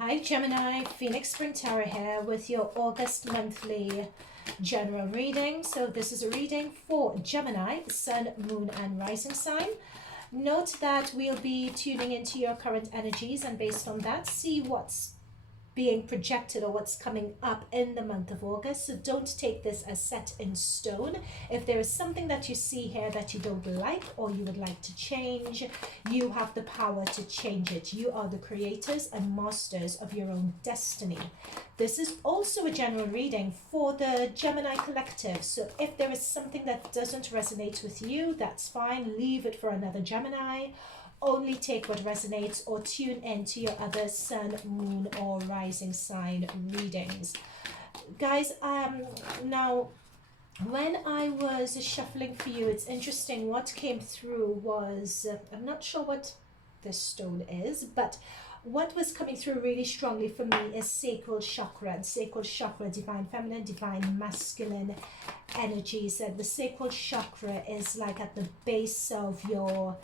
Hi Gemini, Phoenix Spring Tarot here with your August monthly general reading. So this is a reading for Gemini, Sun, Moon and Rising sign. Note that we'll be tuning into your current energies and based on that see what's being projected or what's coming up in the month of August. So don't take this as set in stone. If there is something that you see here that you don't like or you would like to change, you have the power to change it. You are the creators and masters of your own destiny. This is also a general reading for the Gemini collective. So if there is something that doesn't resonate with you, that's fine. Leave it for another Gemini. Only take what resonates or tune in to your other sun, moon or rising sign readings. Guys, now when I was shuffling for you, it's interesting what came through was, I'm not sure what this stone is, but what was coming through really strongly for me is sacral chakra. And sacral chakra, divine feminine, divine masculine energies. And the sacral chakra is like at the base of your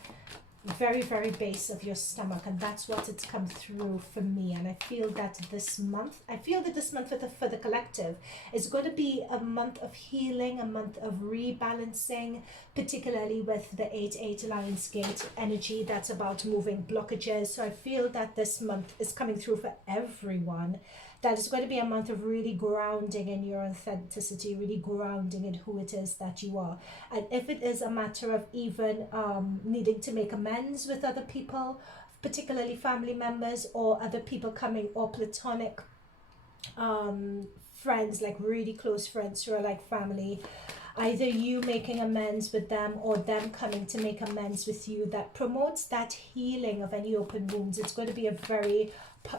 very base of your stomach, and that's what it's come through for me. And I feel that this month for the collective is going to be a month of healing, a month of rebalancing, particularly with the 8-8 Lionsgate energy that's about moving blockages. So I feel that this month is coming through for everyone. That is going to be a month of really grounding in your authenticity, really grounding in who it is that you are. And if it is a matter of even needing to make amends with other people, particularly family members or other people coming, or platonic friends, like really close friends who are like family, either you making amends with them or them coming to make amends with you, that promotes that healing of any open wounds. It's going to be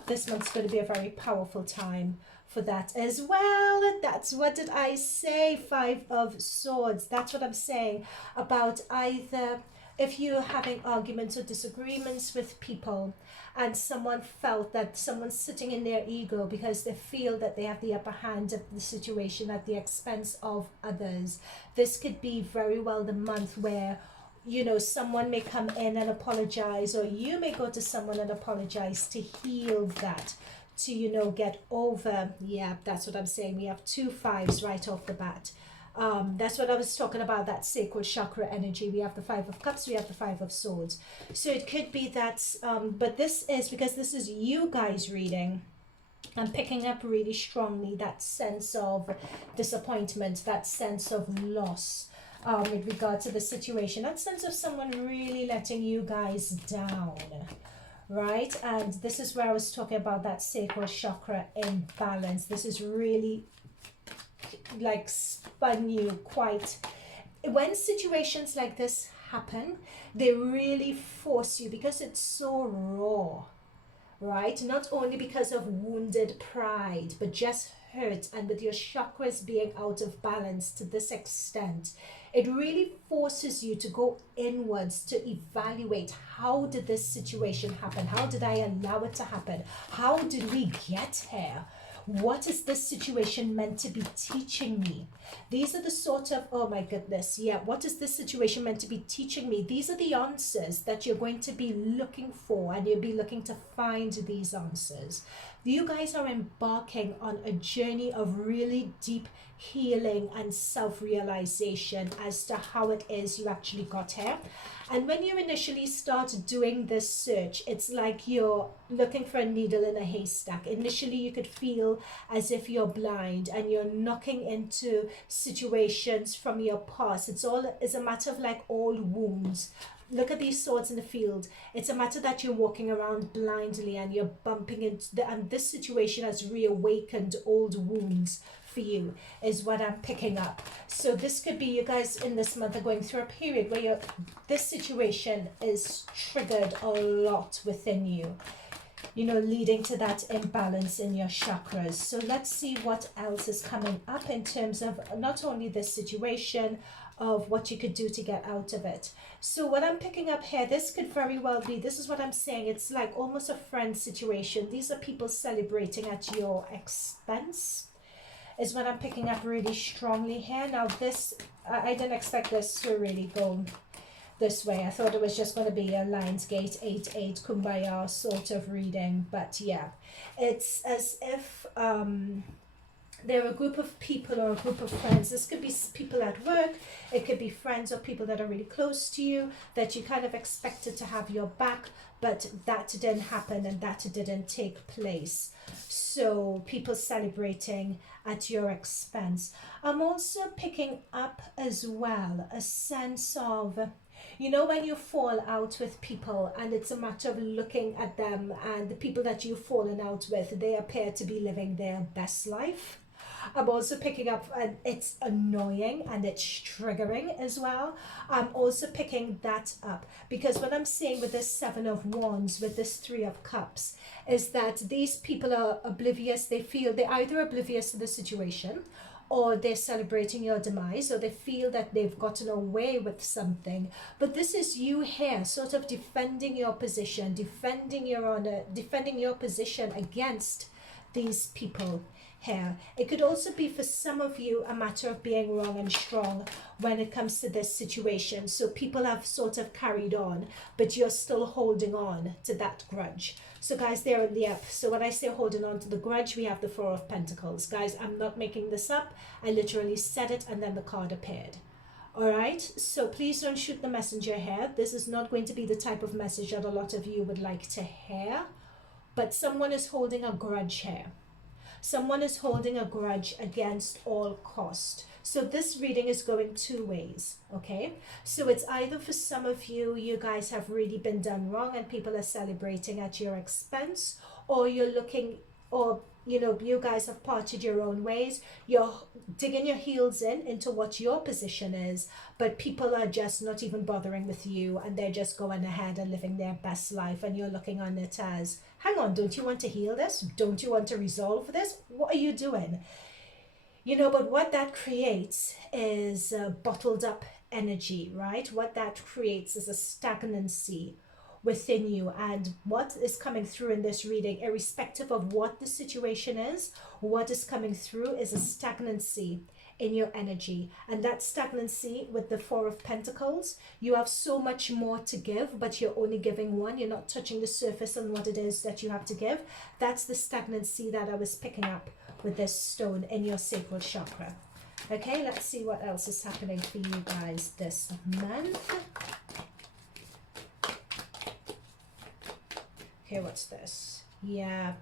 this month's going to be a very powerful time for that as well. That's what did I say? 5 of Swords. That's what I'm saying about either if you're having arguments or disagreements with people and someone felt that someone's sitting in their ego because they feel that they have the upper hand of the situation at the expense of others. This could be very well the month where, you know, someone may come in and apologize, or you may go to someone and apologize to heal that, to, you know, get over. Yeah, that's what I'm saying. We have 2 5s right off the bat. That's what I was talking about, that sacral chakra energy. We have the 5 of Cups, we have the 5 of Swords. So it could be that, but this is, because this is you guys reading, I'm picking up really strongly that sense of disappointment, that sense of loss with regard to the situation, that sense of someone really letting you guys down, right? And this is where I was talking about that sacral chakra imbalance. This is really like spun you quite. When situations like this happen, they really force you, because it's so raw, right? Not only because of wounded pride, but just hurt, and with your chakras being out of balance to this extent, it really forces you to go inwards to evaluate, how did this situation happen? How did I allow it to happen? How did we get here? What is this situation meant to be teaching me? These are the sort of, oh my goodness, yeah, what is this situation meant to be teaching me? These are the answers that you're going to be looking for, and you'll be looking to find these answers. You guys are embarking on a journey of really deep healing and self-realization as to how it is you actually got here. And when you initially start doing this search, it's like you're looking for a needle in a haystack. Initially, you could feel as if you're blind and you're knocking into situations from your past. It's a matter of like old wounds. Look at these swords in the field. It's a matter that you're walking around blindly and you're bumping into, and this situation has reawakened old wounds for you, is what I'm picking up. So this could be you guys in this month are going through a period where this situation is triggered a lot within you, you know, leading to that imbalance in your chakras. So let's see what else is coming up in terms of not only this situation, of what you could do to get out of it. So what I'm picking up here, this could very well be, this is what I'm saying, it's like almost a friend situation. These are people celebrating at your expense, is what I'm picking up really strongly here. Now this, I didn't expect this to really go this way. I thought it was just going to be a Lionsgate 8-8 Kumbaya sort of reading, but yeah, it's as if they're a group of people or a group of friends. This could be people at work, it could be friends or people that are really close to you that you kind of expected to have your back, but that didn't happen and that didn't take place. So people celebrating at your expense. I'm also picking up as well a sense of, you know, when you fall out with people and it's a matter of looking at them, and the people that you've fallen out with, they appear to be living their best life. I'm also picking up, and it's annoying and it's triggering as well. I'm also picking that up because what I'm seeing with this Seven of Wands, with this Three of Cups, is that these people are oblivious. They feel they're either oblivious to the situation, or they're celebrating your demise, or they feel that they've gotten away with something. But this is you here, sort of defending your position, defending your honor, defending your position against these people here. It could also be for some of you a matter of being wrong and strong when it comes to this situation. So people have sort of carried on, but you're still holding on to that grudge. So guys, they're in the up. So when I say holding on to the grudge, we have the Four of Pentacles. Guys, I'm not making this up. I literally said it and then the card appeared. All right, so please don't shoot the messenger here. This is not going to be the type of message that a lot of you would like to hear, but someone is holding a grudge here. Someone is holding a grudge against all cost. So this reading is going two ways, okay? So it's either for some of you, you guys have really been done wrong and people are celebrating at your expense, or you're looking, or you know, you guys have parted your own ways. You're digging your heels into what your position is, but people are just not even bothering with you and they're just going ahead and living their best life, and you're looking on it as, hang on, don't you want to heal this? Don't you want to resolve this? What are you doing? You know, but what that creates is bottled up energy, right? What that creates is a stagnancy within you. And what is coming through in this reading, irrespective of what the situation is, what is coming through is a stagnancy in your energy. And that stagnancy with the Four of Pentacles, you have so much more to give, but you're only giving one. You're not touching the surface on what it is that you have to give. That's the stagnancy that I was picking up with this stone in your sacral chakra. Okay, let's see what else is happening for you guys this month. Okay, what's this? Yeah.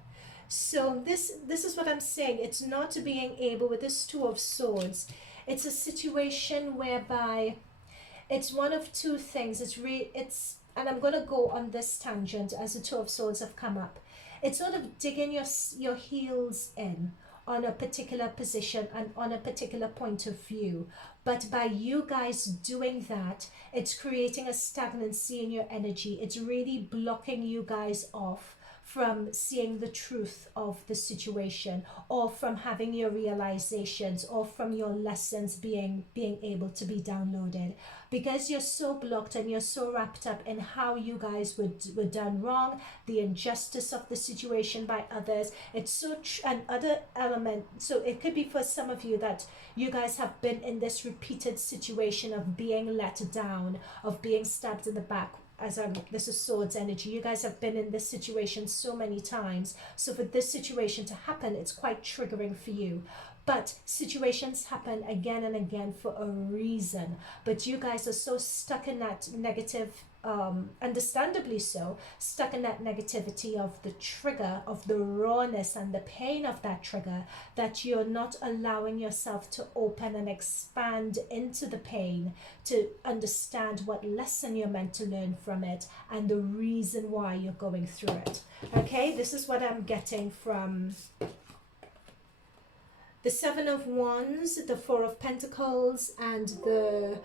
So this is what I'm saying. It's not being able, with this Two of Swords, it's a situation whereby it's one of two things. And I'm going to go on this tangent as the Two of Swords have come up. It's sort of digging your heels in on a particular position and on a particular point of view. But by you guys doing that, it's creating a stagnancy in your energy. It's really blocking you guys off from seeing the truth of the situation, or from having your realizations, or from your lessons being able to be downloaded, because you're so blocked and you're so wrapped up in how you guys were done wrong, the injustice of the situation by others. It's so an other element. So it could be for some of you that you guys have been in this repeated situation of being let down, of being stabbed in the back. This is Swords energy. You guys have been in this situation so many times. So for this situation to happen, it's quite triggering for you. But situations happen again and again for a reason. But you guys are so stuck in that negative, understandably so, stuck in that negativity of the trigger, of the rawness and the pain of that trigger, that you're not allowing yourself to open and expand into the pain, to understand what lesson you're meant to learn from it and the reason why you're going through it. Okay, this is what I'm getting from the Seven of Wands, the Four of Pentacles, and the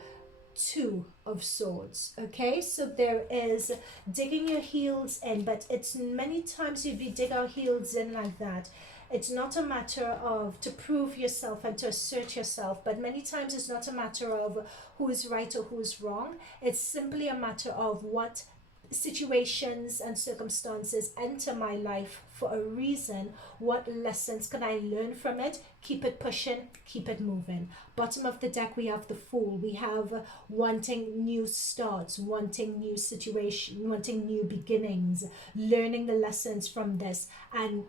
Two of Swords. Okay, so there is digging your heels in, but it's many times if we dig our heels in like that, it's not a matter of to prove yourself and to assert yourself, but many times it's not a matter of who is right or who is wrong. It's simply a matter of what situations and circumstances enter my life for a reason. What lessons can I learn from it? Keep it pushing, keep it moving. Bottom of the deck, we have the Fool. We have wanting new starts, wanting new situation, wanting new beginnings, learning the lessons from this, and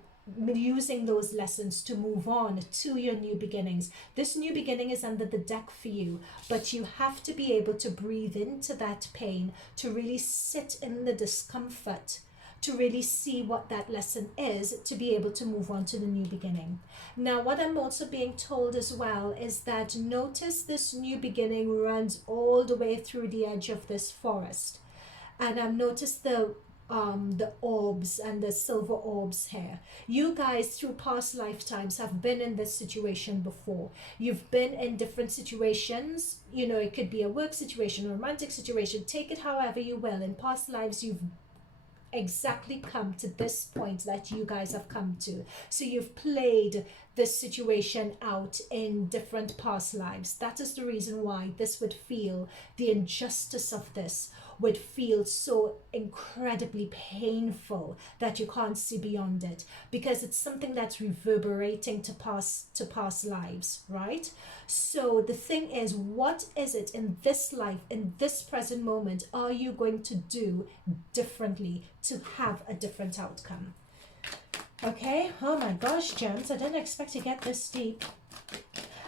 using those lessons to move on to your new beginnings. This new beginning is under the deck for you, but you have to be able to breathe into that pain, to really sit in the discomfort, to really see what that lesson is, to be able to move on to the new beginning. Now, what I'm also being told as well is that notice this new beginning runs all the way through the edge of this forest. And I've noticed the orbs and the silver orbs here. You guys through past lifetimes have been in this situation before. You've been in different situations. You know, it could be a work situation, a romantic situation, take it however you will. In past lives you've exactly come to this point that you guys have come to. So you've played this situation out in different past lives. That is the reason why this would feel, the injustice of this would feel so incredibly painful that you can't see beyond it, because it's something that's reverberating to past lives, right? So the thing is, what is it in this life, in this present moment, are you going to do differently to have a different outcome? Okay, oh my gosh, gems, I didn't expect to get this deep.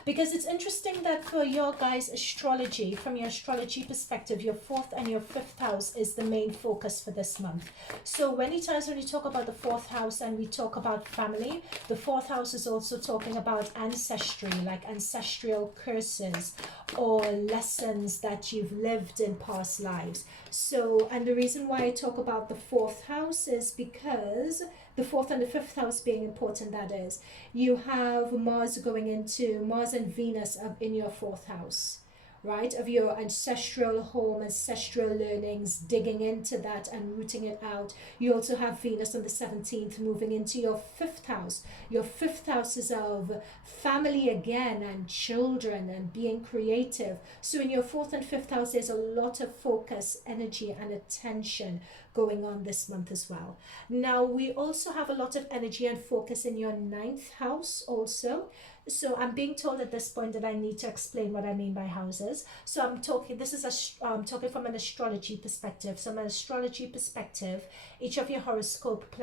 Because it's interesting that for your guys' astrology, from your astrology perspective, your 4th and your 5th house is the main focus for this month. So many times when we talk about the 4th house and we talk about family, the 4th house is also talking about ancestry, like ancestral curses or lessons that you've lived in past lives. So, and the reason why I talk about the 4th house is because the 4th and the 5th house being important, that is, you have Mars going into, Mars and Venus in your 4th house, right, of your ancestral home, ancestral learnings, digging into that and rooting it out. You also have Venus on the 17th moving into your 5th house. Your 5th house is of family again, and children, and being creative. So in your 4th and 5th house, there's a lot of focus, energy, and attention going on this month as well. Now, we also have a lot of energy and focus in your 9th house also. So I'm being told at this point that I need to explain what I mean by houses. So I'm talking, this is I'm talking from an astrology perspective. So from an astrology perspective, each of your horoscopes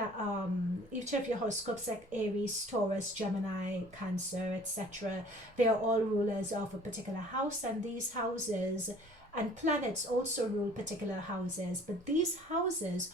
like Aries, Taurus, Gemini, Cancer, etc., they are all rulers of a particular house, and these houses and planets also rule particular houses, but these houses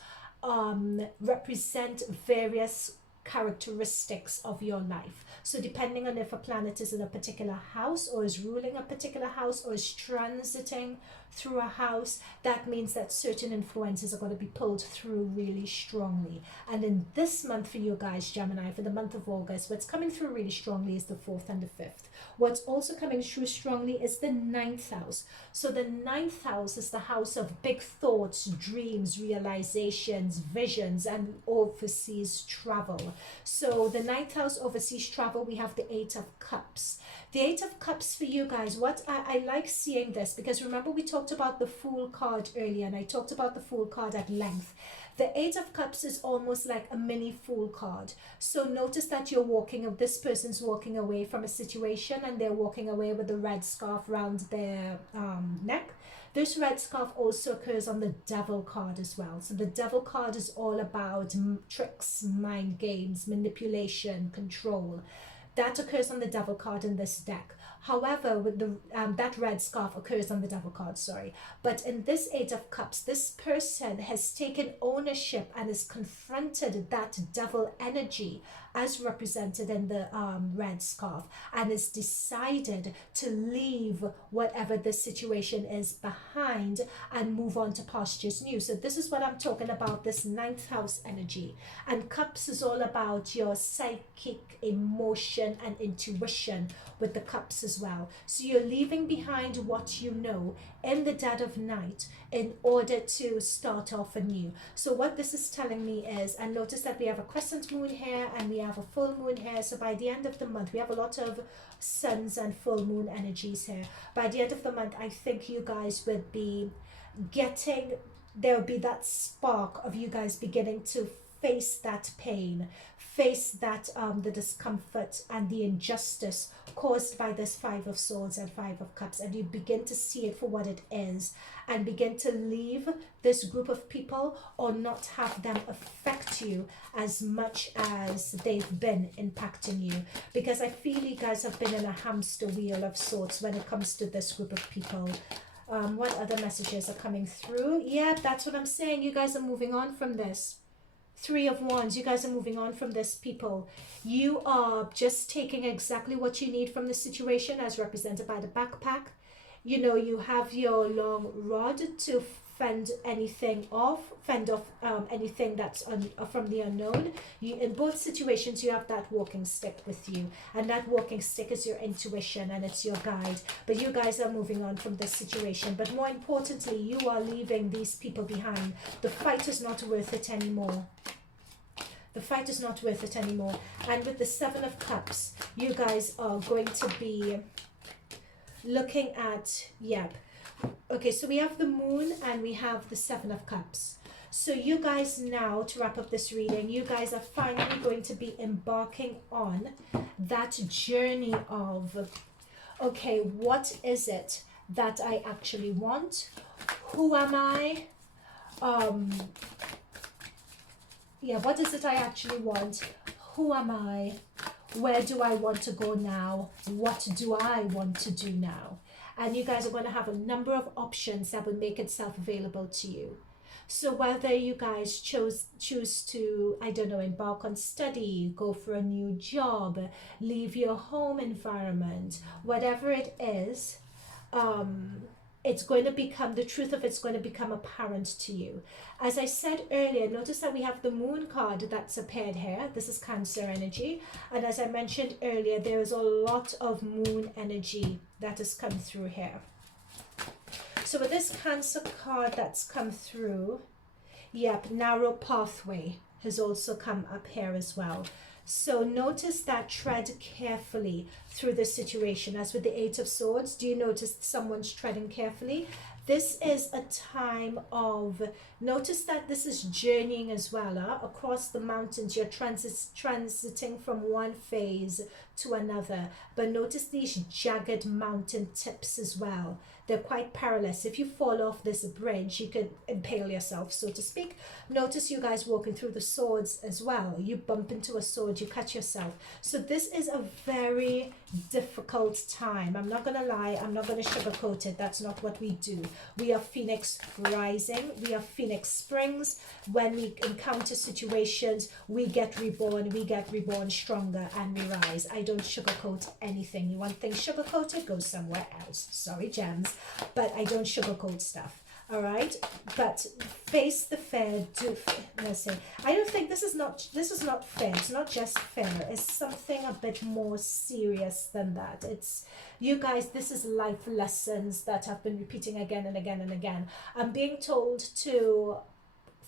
represent various characteristics of your life. So depending on if a planet is in a particular house or is ruling a particular house or is transiting through a house, that means that certain influences are going to be pulled through really strongly. And in this month for you guys, Gemini, for the month of August, what's coming through really strongly is the 4th and the 5th. What's also coming through strongly is the 9th house. So the 9th house is the house of big thoughts, dreams, realizations, visions, and overseas travel. So the 9th house, overseas travel, we have the 8 of Cups. The 8 of Cups for you guys, what I like seeing this, because remember we talked about the Fool card earlier, and I talked about the Fool card at length. The 8 of Cups is almost like a mini Fool card. So notice that this person's walking away from a situation, and they're walking away with a red scarf around their neck. This red scarf also occurs on the Devil card as well. So the Devil card is all about tricks, mind games, manipulation, control. That occurs on the Devil card in this deck. However, with the that red scarf occurs on the Devil card, sorry. But in this 8 of Cups, this person has taken ownership and has confronted that devil energy as represented in the red scarf, and has decided to leave whatever the situation is behind and move on to pastures new. So this is what I'm talking about, this 9th house energy. And Cups is all about your psychic emotion and intuition with the Cups as well. So you're leaving behind what you know in the dead of night in order to start off anew. So what this is telling me is, and notice that we have a crescent moon here and we have a full moon here. So by the end of the month, we have a lot of suns and full moon energies here. By the end of the month, I think you guys would be getting there'll be that spark of you guys beginning to face that pain, face that the discomfort and the injustice caused by this Five of Swords and Five of Cups, and you begin to see it for what it is, and begin to leave this group of people or not have them affect you as much as they've been impacting you. Because I feel you guys have been in a hamster wheel of sorts when it comes to this group of people. What other messages are coming through? Yeah, that's what I'm saying. You guys are moving on from this. Three of Wands, you guys are moving on from this, people. You are just taking exactly what you need from the situation, as represented by the backpack. You know, you have your long rod to fend off anything that's from the unknown. You, in both situations, you have that walking stick with you, and that walking stick is your intuition and it's your guide. But you guys are moving on from this situation, but more importantly, you are leaving these people behind. The fight is not worth it anymore. The fight is not worth it anymore. And with the Seven of Cups, you guys are going to be looking at, okay, so we have the Moon and we have the Seven of Cups. So you guys now, to wrap up this reading, you guys are finally going to be embarking on that journey of, okay, what is it that I actually want? Who am I? What is it I actually want? Who am I? Where do I want to go now? What do I want to do now? And you guys are going to have a number of options that will make itself available to you. So whether you guys choose to, I don't know, embark on study, go for a new job, leave your home environment, whatever it is, it's going to become, the truth of it's going to become apparent to you. As I said earlier, notice that we have the Moon card that's appeared here. This is Cancer energy. And as I mentioned earlier, there is a lot of Moon energy that has come through here. So with this Cancer card that's come through, narrow pathway has also come up here as well. So notice that, tread carefully through this situation. As with the Eight of Swords, do you notice someone's treading carefully? This is a time of, notice that this is journeying as well. Across the mountains, you're transiting from one phase to another. But notice these jagged mountain tips as well. They're quite perilous. If you fall off this bridge, you could impale yourself, so to speak. Notice you guys walking through the swords as well. You bump into a sword, you cut yourself. So this is a very difficult time. I'm not going to lie. I'm not going to sugarcoat it. That's not what we do. We are Phoenix rising. We are Phoenix springs. When we encounter situations, we get reborn stronger, and we rise. I don't sugarcoat anything. You want things sugarcoated, go somewhere else. Sorry, gems. But I don't sugarcoat stuff. All right, but face the fear. I don't think this is not fair. It's not just fair. It's something a bit more serious than that. It's, you guys, this is life lessons that have been repeating again and again and again. I'm being told to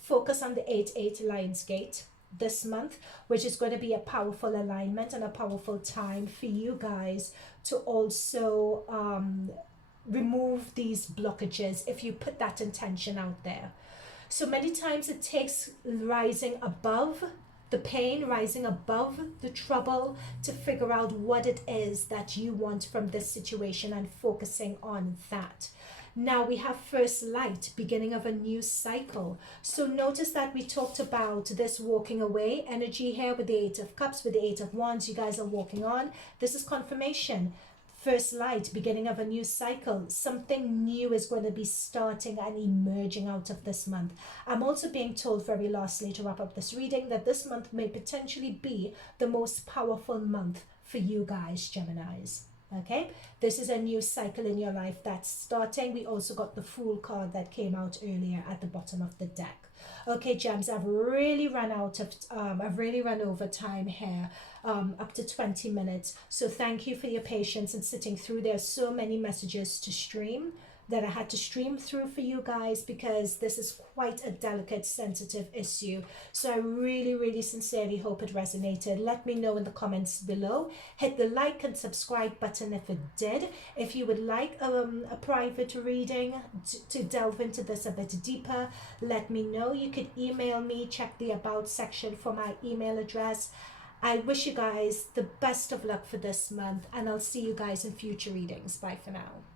focus on the 8-8 Lionsgate this month, which is going to be a powerful alignment and a powerful time for you guys to also remove these blockages if you put that intention out there. So many times it takes rising above the pain, rising above the trouble, to figure out what it is that you want from this situation and focusing on that. Now we have first light, beginning of a new cycle. So notice that we talked about this walking away energy here with the Eight of Cups, with the Eight of Wands. You guys are walking on. This is confirmation. First light, beginning of a new cycle. Something new is going to be starting and emerging out of this month. I'm also being told, very lastly, to wrap up this reading, that this month may potentially be the most powerful month for you guys, Geminis. Okay, this is a new cycle in your life that's starting. We also got the Fool card that came out earlier at the bottom of the deck. Okay, gems, I've really run over time here, up to 20 minutes. So thank you for your patience and sitting through. There's so many messages to stream. that I had to stream through for you guys, because this is quite a delicate, sensitive issue. So I really, really sincerely hope it resonated. Let me know in the comments below. Hit the like and subscribe button if it did. If you would like a private reading to delve into this a bit deeper, let me know. You could email me, check the about section for my email address. I wish you guys the best of luck for this month, and I'll see you guys in future readings. Bye for now.